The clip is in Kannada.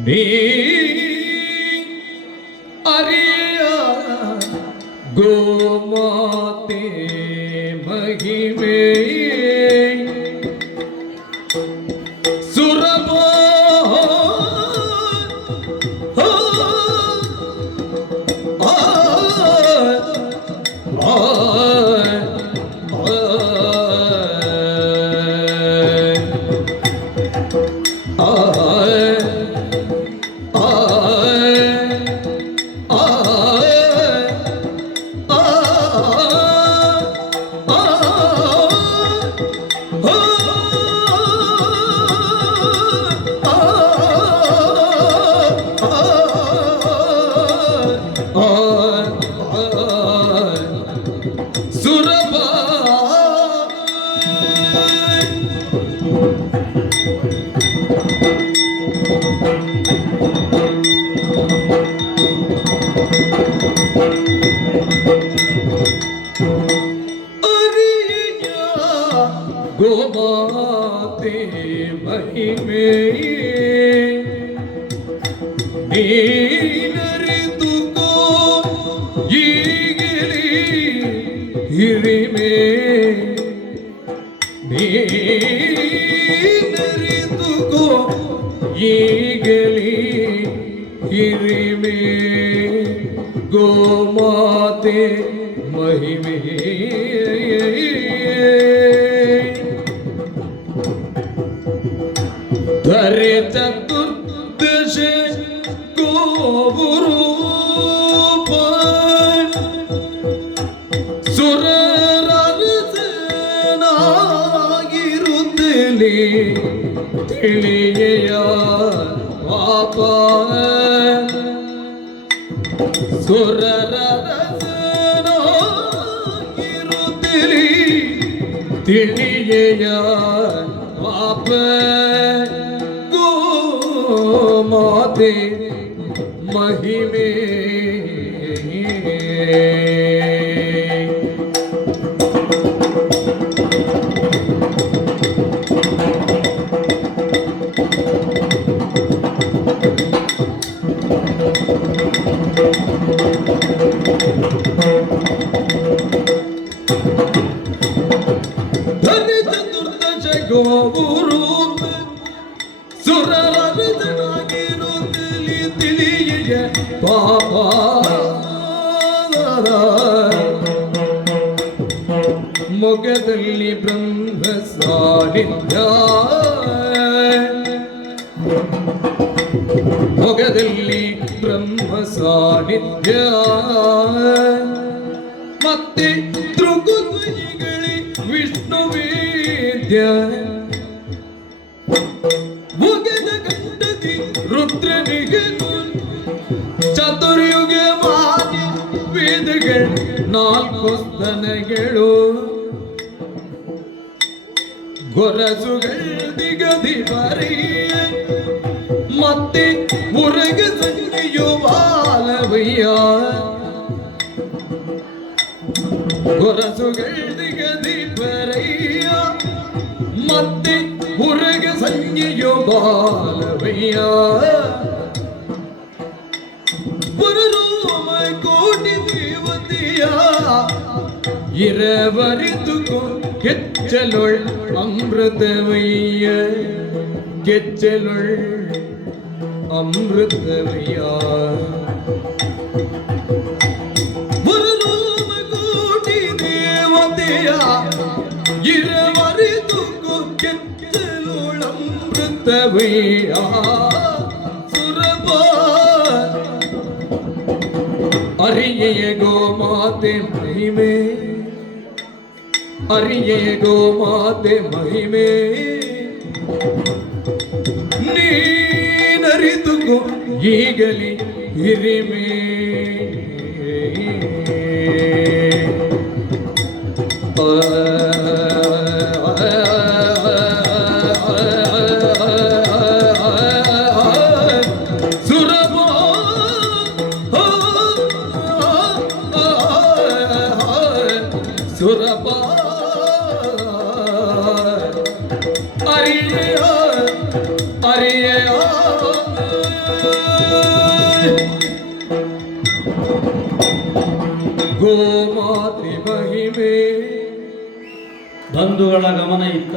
ನೀ ಅರಿಯ ಗೋಮಾತೆ ಮಹಿಮೆ ಸುರಭ ಗೋಮಾತೆ ಮಹಿಮೆ ನೀನರಿತುಕೋ ಈಗಲಿ ಹಿರಿಮೆ ನೀನರಿತುಕೋ ಈಗಲಿ ಹಿರಿಮೆ ಗೋಮಾತೆ ಮಹಿಮೆ ಧರೆ ಚತುರ್ದಶ ಗೋಪುರೂಪ ಸುರರಸನಾಗಿರುತ್ತಲೇ ತಿಳಿಯೆಯ ಪಾಪ ಸುರರಸನಾಗಿರುತ್ತಲೇ ತಿಳಿಯೆಯ ಪಾಪ ಮಾತೆ ಮಹಿಮೆ ಧರಿ ಚತುರ್ದಶ ಗೋಪುರೂಪ ಸುರರಸನಾಗಿರುತ್ತಲೇ ತಿಳಿಯ ಪಾಪ ಮೊಗದಲ್ಲಿ ಬ್ರಹ್ಮ ಸಾನ್ನಿಧ್ಯ ಮೊಗದಲ್ಲಿ ಬ್ರಹ್ಮ ಸಾನ್ನಿಧ್ಯ ಮತ್ತೆ ತೃಗುದ್ವಯಿಗಳಿ ವಿಷ್ಣು ವೇದ್ಯ ಮುಗದ ಗಂಡದಿ ರುದ್ರನಿಗೆ ಚತುರ್ಯುಗ ಮಾನ್ಯ ವೇದಗಳು ನಾಲ್ಕು ಸ್ತನಗಳು ಗೊರಸುಗಳು ದಿಗದಿ ಬರೆಯ ಮತ್ತೆ ಮುರಗ ಸಂಗಿಯು ಬಾಲವಯ್ಯ ಗೊರಸುಗಳು ದಿಗದಿ ಬರೆಯ ಮತ್ತೆ ಮುರಗ ಸಂಗಿಯು ಬಾಲವಯ್ಯ ಪರಲೋಮ ಕೋಟಿ ದೇವತೆಯ இரவரித்துக்கோ கெச்சலுள் அமிர்தவைய கெச்சலுள் அமிர்தவையா பரலோக கோட்டி தேவதையா இரவரித்துக்கோ கெச்சலுள் அமிர்தவையா சுரபா அரியே கோமாதே மகிமே ಅರಿಯೇ ಗೋಮಾತೆ ಮಹಿಮೆ ನೀನರಿತುಕೋ ಈಗಲಿ ಹಿರಿಮೆ ಸುರಪ ಅರಿಯ ಅರಿಯ ಗೋಮಾತೆ ಮಹಿಮೆ. ಬಂಧುಗಳ ಗಮನ ಇತ್ತ